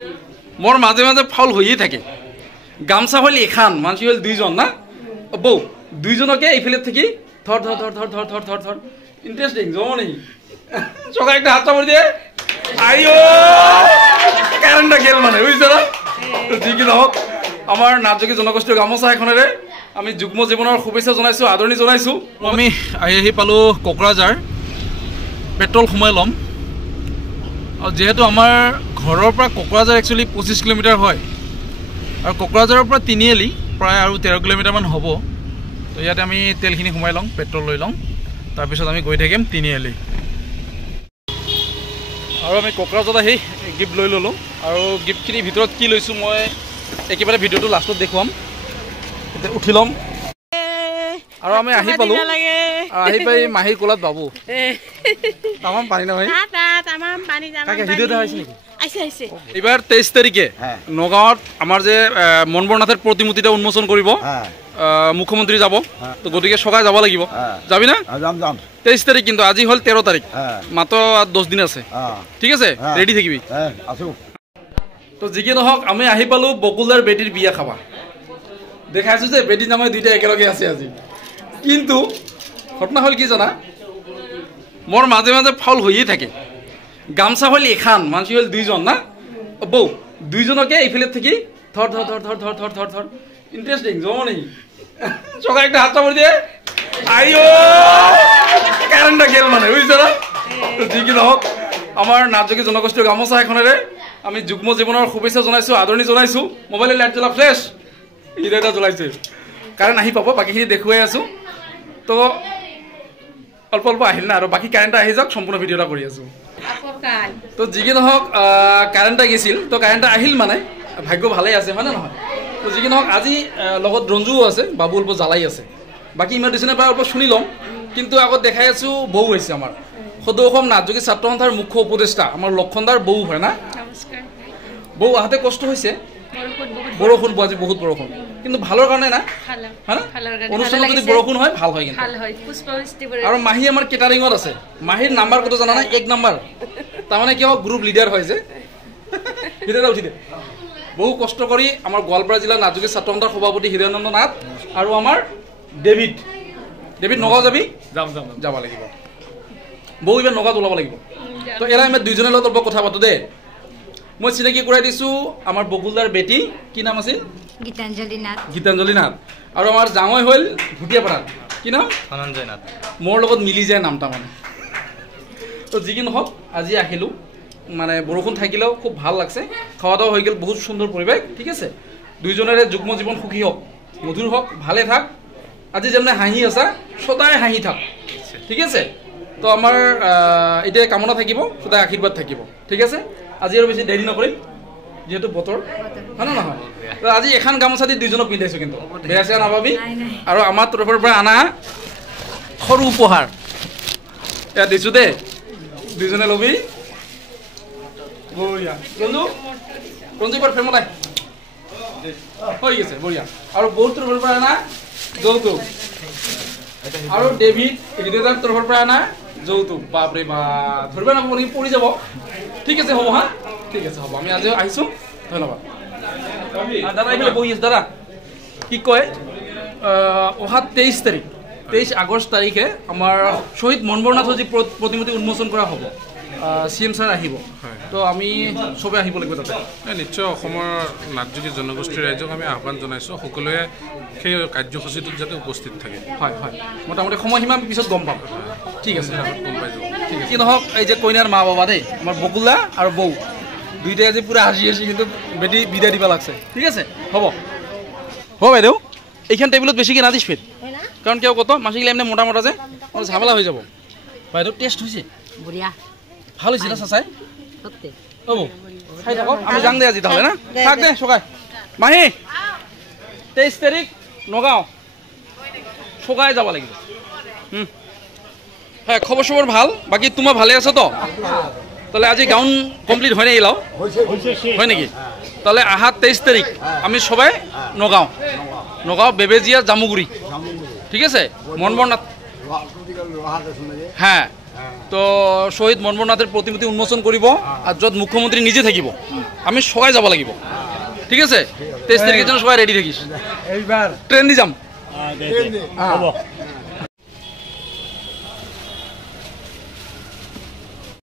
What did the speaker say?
মোর মাঝে মাঝে ফাউল হয়েই থাকে গামছা হল এখান মানুষ হল দুইজন না বউ দুইজনকে এইফেলে থেকে ধর ধর ধর ধর ধর ধর ধর ধর ইন্টারেস্টিং জমনি সকালে একটা হাত চাপড় দিয়ে আইও কারেন্টটা গেল মানে বুঝছো না যি কি নহওক আমার নাটযোগী জনগোষ্ঠীর গামোচা এখনেৰে আমি যুগ্ম জীৱনৰ শুভেচ্ছা জনাইছো আদৰণি জনাইছো আমি আহি পালো কোকৰাঝাৰ পেট্ৰল সোমাই ল'ম আৰু যেহেতু আমাৰ ঘৰৰ পৰা কোকৰাঝাৰ একচুৱেলি 25 কিলোমিটাৰ হয় আৰু কোকৰাঝাৰৰ পৰা তিনিআলি প্ৰায় আৰু 13 কিলোমিটাৰমান হ'ব তো ইয়াতে আমি তেলখিনি সোমাই লওঁ পেট্ৰল লৈ লওঁ তাৰপিছত আমি গৈ থাকিম তিনিআলি আৰু আমি কোকৰাঝাৰত আহি গিফ্ট লৈ ল'লোঁ আৰু গিফ্টখিনিৰ ভিতৰত কি লৈছোঁ মই একেবাৰে ভিডিঅ'টো লাষ্টত দেখুৱাম এতিয়া উঠি ল'ম আৰু আমি আহি পালোঁ আহি পাই মাহীৰ কোলাত বাবু তামাম পানী নহয় ভিডিঅ'তে আহিছে নেকি এইবাৰ 23 তাৰিখে নগাঁৱত আমাৰ যে মনবৰনাথৰ প্ৰতিমূৰ্তিটা উন্মোচন কৰিব মুখ্যমন্ত্ৰী যাব তো গতিকে সকাই যাব লাগিব যাবি না 23 তাৰিখ কিন্তু আজি হ'ল 13 তাৰিখ মাত্ৰ 10 দিন আছে ঠিক আছে ৰেডি থাকিবি তো যিকি নহওক আমি আহি পালোঁ বকুলদাৰ বেটিৰ বিয়া খাবা দেখাইছোঁ যে বেটি নামে দুইটা একেলগে আছে আজি কিন্তু ঘটনা হ'ল কি জানা মোৰ মাজে মাজে ফাউল হয়েই থাকে গামছা হল এখান মানুষ হল দুইজন না বউ দুইজনকে এইফেলে থেকে ধর ধর ধর ধর ধর ধর ধর ধর ইন্টারেস্টিং জমনি সকালে একটা হাত চাপড় দিয়ে আইও কারেন্টটা গেল মানে বুঝছো না যি কি নহওক আমাৰ নাটযোগী জনগোষ্ঠীৰ গামোচা এখনেৰে আমি যুগ্ম জীৱনৰ শুভেচ্ছা জনাইছো আদৰণি জনাইছো মোবাইলৰ লাইট জ্বলা ফ্লেছ হৃদয় এটা জ্বলাইছে কাৰেণ্ট আহি পাব বাকীখিনি দেখুৱাই আছো তো অল্প অল্প আহিল না আৰু বাকী কাৰেণ্টটা আহি যাওক সম্পূৰ্ণ ভিডিঅ' এটা কৰি আছো তো যি কি নহওক কাৰেণ্টটা গেছিল তো কাৰেণ্টটা আহিল মানে ভাগ্য ভালেই আছে হয় নে নহয় তো যি কি নহওক আজি লগত ৰঞ্জুও আছে বাবু অল্প জ্বালাই আছে বাকী ইমাৰ্জেঞ্চিৰ পৰা অল্প শুনি ল'ম কিন্তু আগত দেখাই আছো বৌ হৈছে আমাৰ সদৌ অসম নাটযোগী ছাত্ৰ সন্থাৰ মুখ্য উপদেষ্টা আমাৰ লক্ষণদাৰ বৌ হয় না বৌ আহোঁতে কষ্ট হৈছে বৰষুণ আজি বহুত বৰষুণ কিন্তু ভালৰ কাৰণে না অনুষ্ঠানত যদি বৰষুণ হয় ভাল হয় কিন্তু আৰু মাহী আমাৰ কেটাৰিঙত আছে মাহীৰ নাম্বাৰ কত জানা না 1 নাম্বাৰ তাৰমানে কিয় গ্ৰুপ লিডাৰ হয় যে ভিতৰতে উঠি দে বহু কষ্ট কৰি আমাৰ গোৱালপাৰা জিলা নাটযোগী ছাত্ৰ সন্থাৰ সভাপতি হীৰেন্দ্ৰ নাথ আৰু আমাৰ ডেভিড নগাঁও যাবি যাব লাগিব বৌ এইবাৰ নগাঁৱত ওলাব লাগিব তো এৰা আমি দুইজনৰ লগত কথা পাতো দে মই চিনাকি কৰাই দিছোঁ আমাৰ বকুলদাৰ বেটি কি নাম আছিল গীতাঞ্জলি নাথ আৰু আমাৰ জাঙৈ হ'ল ভুটিয়াপাৰাত কি নাম ধনঞ্জয় নাথ মোৰ লগত মিলি যায় নামটা মানে তো যি কি নহওক আজি আহিলোঁ মানে বৰষুণ থাকিলেও খুব ভাল লাগছে খাওয়া দাওয়া হৈ গ'ল বহুত সুন্দৰ পৰিৱেশ ঠিক আছে দুইজনৰে যুগ্ম জীৱন সুখী হওক মধুৰ হওক ভালে থাক আজি যেনে হাঁহি আছা সদায় হাঁহি থাক ঠিক আছে তো আমাৰ এতিয়া কামনা থাকিব সদায় আশীৰ্বাদ থাকিব ঠিক আছে আজি আৰু বেছি দেৰি নকৰিম যেহেতু বতৰ হয় না নহয় আজি এখন গামোচা দি দুইজনক পিন্ধাইছোঁ কিন্তু বেয়া চেয়া নাপাবি আৰু আমাৰ তৰফৰ পৰা আনা সৰু উপহাৰ এয়া দিছোঁ দে দুইজনে ল'বি বঢ়িয়া ৰঞ্জু এবাৰ ফ্ৰেমত আহ হৈ গৈছে বঢ়িয়া আৰু বহুত তৰফৰ পৰা আনা যৌতুক আৰু ডেভিড হৃদয়দাৰ তৰফৰ পৰা আনা যৌতুক বাপৰে বা ধৰিব নাপাব নেকি পৰি যাব ঠিক আছে হ'ব হা ঠিক আছে হ'ব আমি আজি আহিছোঁ ধন্যবাদ দাদা এইফালে বহি আছে দাদা কি কয় অহা 23 আগষ্ট তাৰিখে আমাৰ শ্বহীদ মনবৰনাথৰ যি প্ৰতিমূৰ্তি উন্মোচন কৰা হ'ব CM ছাৰ আহিব তো আমি চবে আহিব লাগিব তাতে নিশ্চয় অসমৰ নাটযোগী জনগোষ্ঠীৰ ৰাইজক আমি আহ্বান জনাইছোঁ সকলোৱে সেই কাৰ্যসূচীটোত যাতে উপস্থিত থাকে হয় মোটামুটি সময়সীমা পিছত গম পাম ঠিক আছে গম পাই যাব কি নহওক এই যে কইনাৰ মা বাবা দেই আমাৰ বকুলা আৰু বৌ দুইটাই আজি পুৰা হাঁহি আছে কিন্তু বেটি বিদায় দিব লাগছে ঠিক আছে হ'ব বাইদেউ এইখন টেবুলত বেছিকৈ নাদিছ ফেৰ কাৰণ কিয় কত মাছিগিলা এমনি মোটা মোটা যে ঝামেলা হৈ যাব বাইদেউ টেষ্ট হৈছে বঢ়িয়া ভাল হৈছে না চাচাই হ'ব খাই থাকক আমি যাং দে আজি তাহলে না থাক দে সকাই মাহী 23 তাৰিখ নগাঁও সকাই যাব লাগিব হ্যাঁ খবর সবর ভাল বাকি তোমার ভালে আছো তো তাহলে আজি গাউন কমপ্লিট হয় না এলাও হয় নাকি তাহলে আহা 23 তারিখ আমি সবাই নগাঁও বেবেজিয়া জামুগুড়ি ঠিক আছে মনবরনাথ হ্যাঁ তো শ্বহীদ মনমোহন নাথৰ প্ৰতিমূৰ্তি উন্মোচন কৰিব আৰু য'ত মুখ্যমন্ত্ৰী নিজে থাকিব আমি সবাই যাব লাগিব ঠিক আছে 23 তাৰিখে সবাই ৰেডি থাকিছ এইবাৰ ট্ৰেইন দি যাম হ'ব